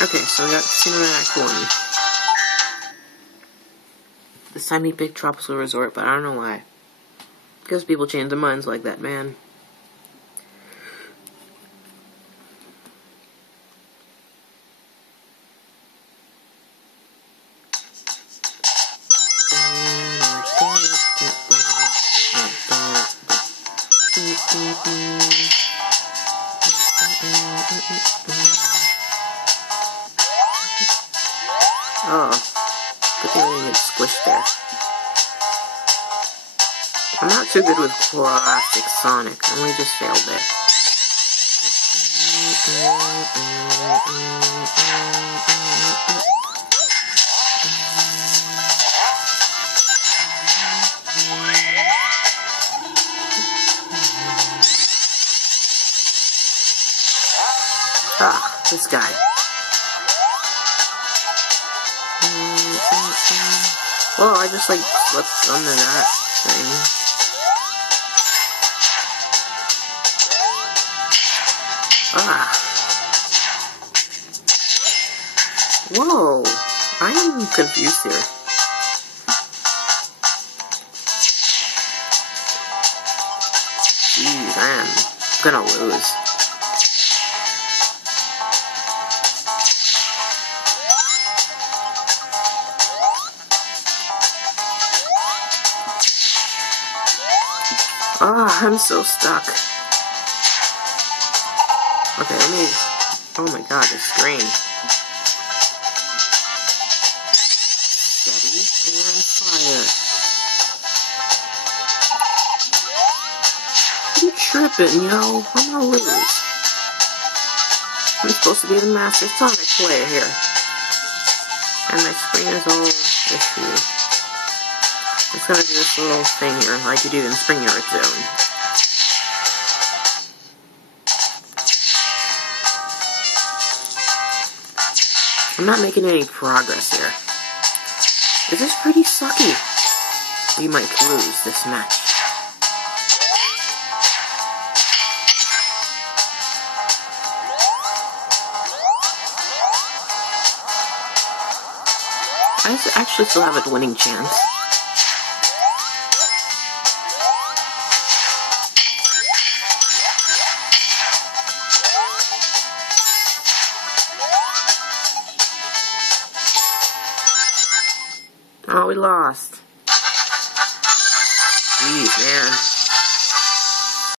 Okay, so we got Cinematic 1. This time he picked Tropical Resort, but I don't know why. Because people change their minds like that, man. Oh, good thing I didn't get squished there. I'm not too good with classic Sonic. I only just failed there. Ah, this guy. Well, I just, like, slipped under that thing. Ah. Whoa. I am confused here. Jeez, I am gonna lose. Ah, I'm so stuck. Okay, let me... Oh my god, this screen. Steady and fire. You tripping, yo? I'm gonna lose. I'm supposed to be the master Sonic player here. And my screen is all ishy. I'm just gonna do this little thing here, like you do in Spring Yard Zone. I'm not making any progress here. This is pretty sucky. We might lose this match. I actually still have a winning chance. Oh, we lost. Jeez, man.